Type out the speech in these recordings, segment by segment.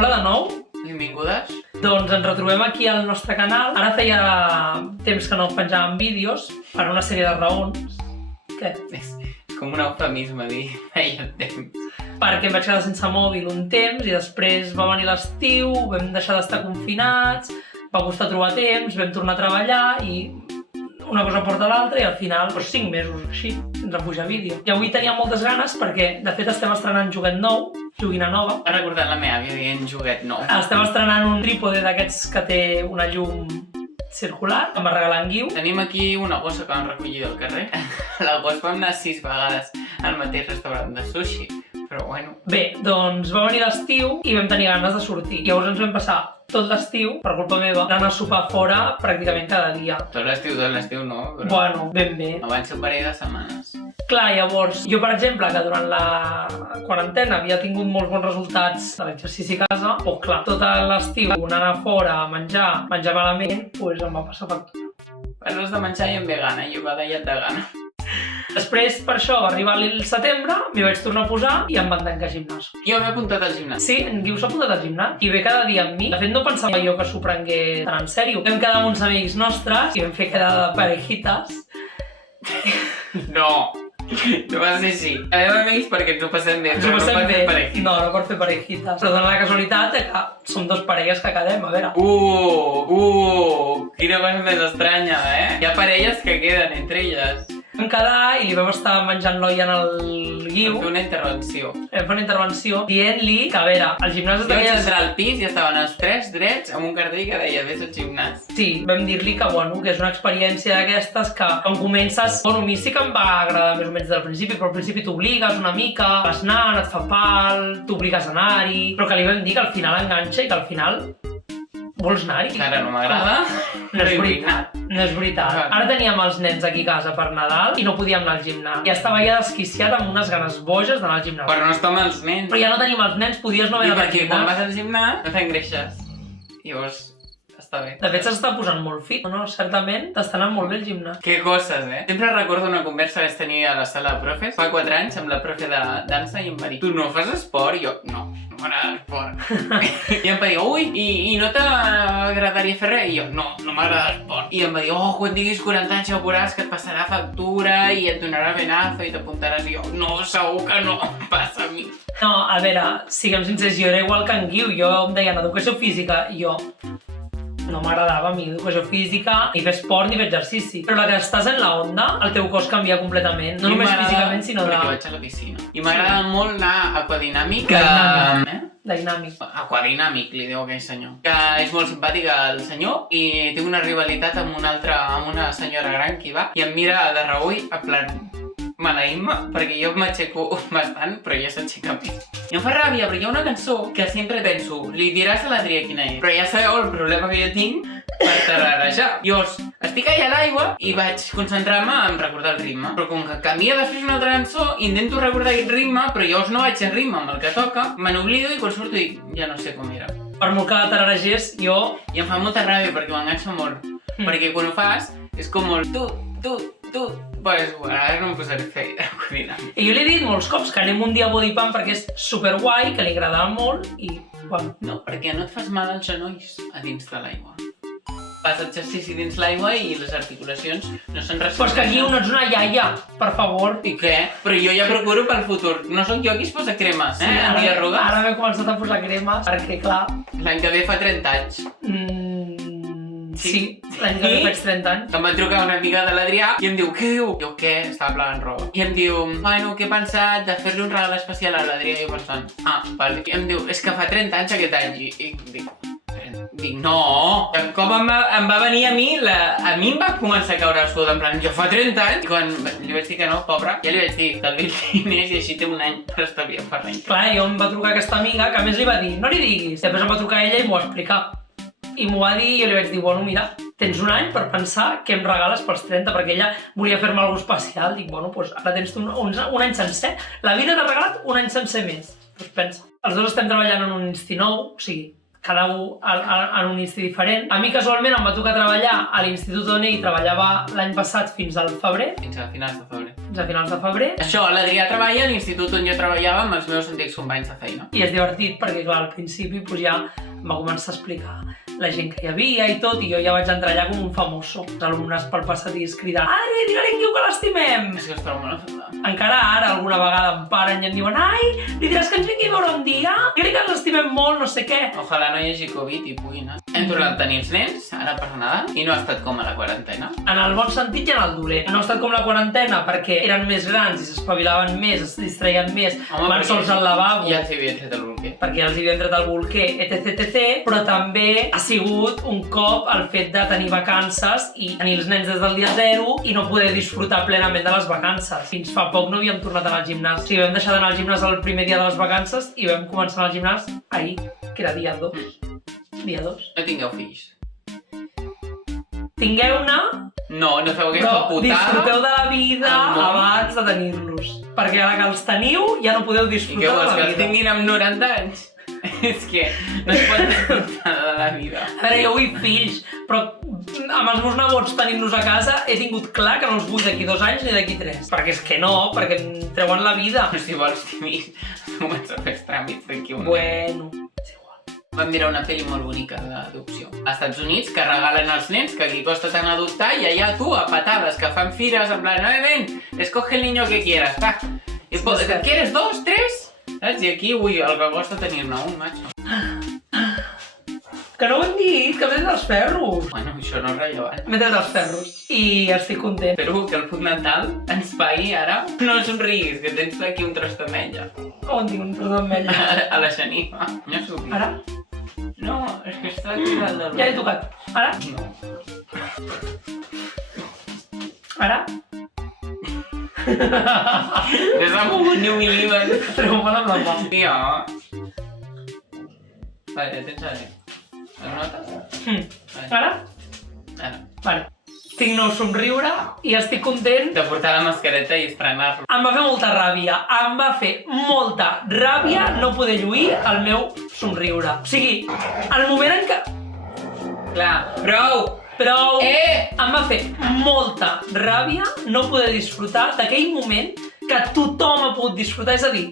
Hola de nou. Benvingudes. Doncs ens retrobem aquí al nostre canal. Ara feia temps que no penjàvem vídeos per una sèrie de raons. Què? És com un eufemisme dir feia temps. Perquè em vaig quedar sense mòbil un temps i després va venir l'estiu, vam deixar d'estar confinats, va costar trobar temps, vam tornar a treballar i una cosa porta l'altra i al final, 5 mesos així, sense pujar vídeo. I avui tenia moltes ganes perquè, de fet, estem estrenant joguet nou, joguina nova. He recordat la meva àvia dient joguet nou. Estem estrenant un trípode d'aquests que té una llum circular, que em va regalar en Guiu. Tenim aquí una gossa que vam recollir del carrer. La gossa vam anar 6 vegades al mateix restaurant de sushi, però bueno. Bé, doncs va venir l'estiu i vam tenir ganes de sortir. Llavors ens vam passar tot l'estiu, per culpa meva, anant a sopar fora pràcticament cada dia. Tot l'estiu no, però... Bueno, ben bé. No van ser un parell de setmanes. Clar, llavors, jo per exemple, que durant la quarantena havia tingut molts bons resultats de l'exercici a casa, doncs clar, tot l'estiu anant a fora a menjar malament, doncs em va passar factura. Parles de menjar i en vegana, jo cada dia de gana. Després, per això, va arribar el setembre, m'hi vaig tornar a posar i em van tancar al gimnàs. Jo m'he apuntat al gimnàs. Sí, en Guiu s'ha apuntat al gimnàs i ve cada dia amb mi. De fet, no pensava jo que s'ho prengué tan en sèrio. Vam quedar amb uns amics nostres i vam fer quedada de parejites. No, no va ser així. Quedem amics perquè ens ho passem bé, Ens ho però no passem per bé. fer pareja. No per fer parejites. Però dona la casualitat que som dos parelles que quedem, a veure. Quina cosa més estranya, eh? Hi ha parelles que queden entre elles. Vam quedar i li vam estar menjant l'olla en el Guiu. Vam fer una intervenció. Vam fer una intervenció dient-li que, a veure, el gimnàs Jo vaig entrar al pis i estaven els 3 drets amb un cartell que deia vés al gimnàs. Sí, vam dir-li que, bueno, que és una experiència d'aquestes que quan comences... Bueno, a mi sí que em va agradar més o menys del principi, però al principi t'obligues una mica, vas anant, et fa pal, t'obligues a anar-hi... Però que li vam dir que al final enganxa i que al final vols anar-hi. Ara no m'agrada. No és veritat, no és veritat. Ara teníem els nens aquí a casa per Nadal i no podíem anar al gimnàs. I estava ja desquiciat amb unes ganes boges d'anar al gimnàs. Però no està amb els nens. Però ja no tenim els nens, podies no haver I anat al perquè quan gimnàs. vas al gimnàs no fem greixes. Llavors, està bé. De fet, s'està posant molt fit. No, certament, t'està anant molt bé el gimnàs. Que coses, eh? Sempre recordo una conversa que vaig tenir a la sala de profes fa 4 anys amb la profe de dansa i em va dir tu no fas esport? I jo, no m'agrada l'esport. I em va dir, ui, i no t'agradaria fer res? I jo, no m'agrada l'esport. I em va dir, quan tinguis 40 anys ja veuràs que et passarà factura i et donarà benazo i t'apuntaràs. I jo, no, segur que no, passa a mi. No, a veure, siguem sincers, jo era igual que en Guiu. Jo em deien educació física i jo no m'agradava a mi educació física, ni fer esport ni fer exercici. Però la que estàs en la onda, el teu cos canvia completament. No només físicament, sinó de... Perquè vaig a la piscina. I m'agrada molt anar aquadinàmic. Dinàmic. Aquadinàmic, li diu aquell senyor. Que és molt simpàtic el senyor i té una rivalitat amb una senyora gran que hi va i em mira de reüll, en plan... maleïm-me, perquè jo m'aixeco bastant, però ja s'aixeca més. I em fa ràbia, perquè hi ha una cançó que sempre penso, li diràs a l'Adrià quina és, però ja sabeu el problema que jo tinc per tararejar. Llavors, estic allà a l'aigua i vaig concentrar-me en recordar el ritme. Però com que canvia després una altra cançó, intento recordar aquest ritme, però llavors no vaig en ritme amb el que toca, me n'oblido i quan surto dic, ja no sé com era. Per molt que la tararegés, jo... I em fa molta ràbia perquè m'enganxa molt. Perquè quan ho fas, és com molt tu. Pues, bueno, ara no em posaré a fer aquadinàmic. I jo li he dit molts cops que anem un dia a Bodypump perquè és superguai, que li agradava molt i... Bueno. No, perquè no et fas mal als genolls a dins de l'aigua. Fas exercici dins l'aigua i les articulacions no se'n resisteixen. Però és que aquí no ets una iaia, per favor. I què? Però jo ja procuro pel futur. No sóc jo qui es posa cremes, antiarrugues. Ara m'he començat a posar cremes, perquè clar... L'any que ve fa 30 anys. Sí, l'any que ve faig 30 anys. Em va trucar una amiga de l'Adrià i em diu, què diu? Jo, què? Estava plegant roba. I em diu, bueno, què he pensat de fer-li un regal especial a l'Adrià? I jo pensant, vale. I em diu, és que fa 30 anys aquest any. I dic, no. Com em va venir a mi, a mi em va començar a caure el sud, en plan, jo fa 30 anys. I quan li vaig dir que no, pobra, ja li vaig dir que el diners i així té un any per estalviar per l'any. Clar, jo em va trucar aquesta amiga, que a més li va dir, no li diguis. Després em va trucar ella i m'ho va explicar. I m'ho va dir i jo li vaig dir, bueno, mira, tens un any per pensar què em regales pels 30, perquè ella volia fer-me alguna cosa especial. Dic, bueno, doncs ara tens un any sencer. La vida t'ha regalat un any sencer més. Doncs pensa. Els dos estem treballant en un insti nou, o sigui, cada un en un insti diferent. A mi casualment em va tocar treballar a l'institut on ell treballava l'any passat fins al febrer. Fins a finals de febrer. fins a finals de febrer. Això, l'Adrià treballa a l'institut on jo treballava amb els meus antics companys de feina. I és divertit perquè, clar, al principi pues, ja em va començar a explicar la gent que hi havia i tot, i jo ja vaig entrar allà com un famoso. Els alumnes pel passadís cridant «Adri, digue-li en Guiu que l'estimem!» És que es troba molt afectada. Encara ara alguna vegada em paren i em diuen «Ai, li diràs que ens vingui a veure un dia? Digue-li que ens l'estimem molt, no sé què». Ojalà no hi hagi Covid i pugui anar. Hem tornat a tenir els nens, ara per Nadal, i no ha estat com a la quarantena. En el bon sentit i en el dolent. No ha estat com la quarantena perquè eren més grans i s'espavilaven més, es distreien més, van sols al lavabo. Ja els havia tret el bolquer. Perquè els hi havien tret el bolquer, etc, però també ha sigut un cop el fet de tenir vacances i tenir els nens des del dia 0 i no poder disfrutar plenament de les vacances. Fins fa poc no havíem tornat a anar al gimnàs. O sigui, vam deixar d'anar al gimnàs el primer dia de les vacances i vam començar a anar al gimnàs ahir, que era dia 2. Dia 2. No tingueu fills. Tingueu-ne, No feu aquesta però putada. disfruteu de la vida No. abans de tenir-los. Perquè ara que els teniu ja no podeu I què disfrutar vols, de que la els vida. tinguin amb 90 anys? És que no es pot disfrutar de la vida. A veure, jo vull fills, però amb els meus nebots tenint-los a casa he tingut clar que no els vull d'aquí 2 anys ni d'aquí 3. Perquè és que no, perquè em treuen la vida. Però si vols tenir, comença a fer els tràmits d'aquí un Bueno, és igual. Vam mirar una pel·li molt bonica d'adopció. Als Estats Units, que regalen als nens, que aquí costa tant adoptar, i allà tu, a patades, que fan fires, en plan, ven, escoge el niño que quieras, va. I ¿quieres 2, 3? Saps? I aquí, ui, el que costa tenir-ne un, macho. Que no ho hem dit, que m'he tret els ferros. Bueno, això no és rellevant. M'he tret els ferros i estic content. Espero que el punt dental ens pagui ara. No somriguis, que tens aquí un tros d'ametlla. On tinc un tros d'ametlla? A la xenifa. No somriguis. Ara? No, és que està aquí dalt del... Ja he tocat. Ara? No. Ara? No s'ha mogut ni un mil·límetre. Treu-me'l amb la mà. Tio. Vale, tens ara. Les notes? Ara? Ara. Vale. Tinc nou somriure i estic content. De portar la mascareta i estrenar-lo. Em va fer molta ràbia. Em va fer molta ràbia no poder lluir el meu somriure. O sigui, el moment en què... Clar, prou! Però em va fer molta ràbia no poder disfrutar d'aquell moment que tothom ha pogut disfrutar. És a dir,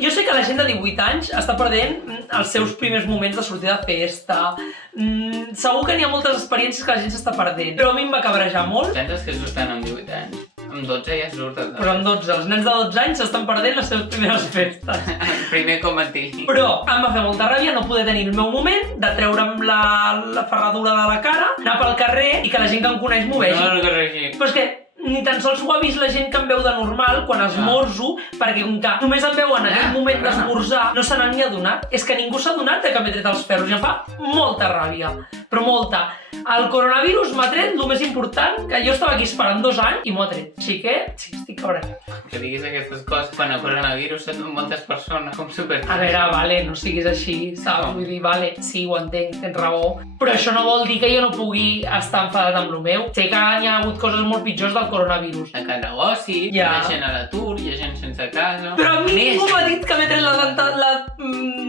jo sé que la gent de 18 anys està perdent els seus primers moments de sortir de festa. Segur que n'hi ha moltes experiències que la gent s'està perdent. Però a mi em va cabrejar molt. Penses que surten amb 18 anys? Amb 12 ja surten. Però amb 12, els nens de 12 anys s'estan perdent les seves primeres festes. Primer com a ti. Però em va fer molta ràbia no poder tenir el meu moment de treure'm la ferradura de la cara, anar pel carrer i que la gent que em coneix m'ho vegi. No, que així. Però és que ni tan sols ho ha vist la gent que em veu de normal quan esmorzo, perquè com que només em veuen en aquell moment d'esmorzar, no se n'han ni adonat. És que ningú s'ha adonat de que m'he tret els ferros i em fa molta ràbia, però molta. El coronavirus m'ha tret el més important, que jo estava aquí esperant 2 anys i m'ho ha tret. Així que, sí, estic cabreja. Que diguis aquestes coses quan el coronavirus són moltes persones, com super... A veure, vale, no siguis així, saps? Vull dir, vale, sí, ho entenc, tens raó. Però això no vol dir que jo no pugui estar enfadat amb el meu. Sé que hi ha hagut coses molt pitjors del coronavirus. De cada negoci, hi ha gent a l'atur, hi ha gent sense casa... Però a mi ningú m'ha dit que m'he tret la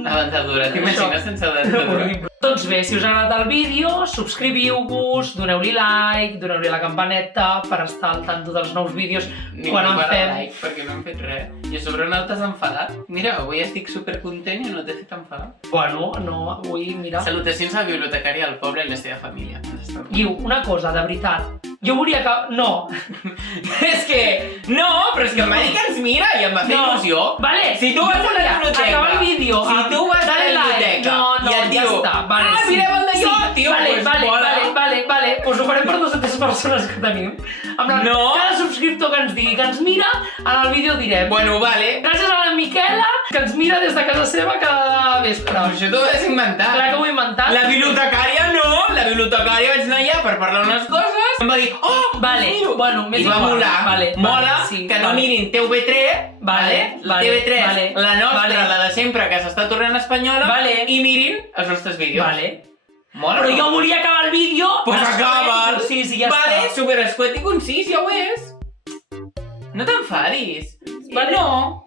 La dentadura, t'imagines sense dentadura? Doncs bé, si us ha agradat el vídeo, subscriviu-vos, doneu-li like, doneu-li la campaneta per estar al tanto dels nous vídeos quan en fem. Like, perquè no hem fet res. I a sobre no t'has enfadat. Mira, avui estic supercontent i no t'he fet enfadar. Bueno, no, avui, mira... Salutacions al bibliotecari, al poble i la seva família. Guiu, una cosa, de veritat. Jo volia que... No. És que... No, però és que el Mari que ens mira i em va fer il·lusió. Vale. Si tu vas a la biblioteca... Acaba el vídeo. Si tu vas a la biblioteca i et diu... Vale, ah, mireu el d'allò, tio, vale. Pues ho farem per 200 persones que tenim. En plan, cada subscriptor que ens digui que ens mira, en el vídeo direm... Bueno, vale. Gràcies a la Miquela, que ens mira des de casa seva cada vespre. Però això t'ho has inventat. Clar que ho he inventat. La bibliotecària no. La bibliotecària vaig anar allà per parlar unes coses. Em va dir, oh, vale, bueno, més i va igual. molar. Vale, mola sí, que no mirin TV3, Vale, la TV3, vale, la nostra, vale. la de sempre, que s'està tornant espanyola, Vale. i mirin els nostres vídeos. Vale. Mola, Però no? jo volia acabar el vídeo... Pues acaba'l! Sí, ja vale, està. super escuet i concís, ja ho és. No t'enfadis. Vale. No.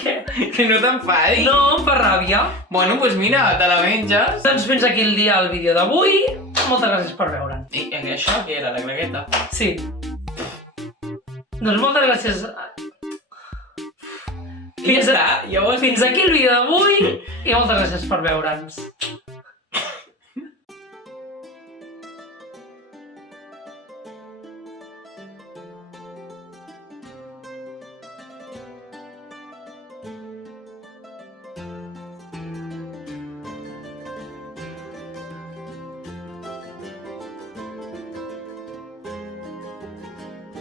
Què? Que no t'enfadis. No, em fa ràbia. Bueno, pues mira, te la menges. Doncs fins aquí el vídeo d'avui. Moltes gràcies per veure'n. I això què era, la gregueta? Sí. Doncs moltes gràcies. Ja està, ja ho has Fins aquí el vídeo d'avui i moltes gràcies per veure'ns.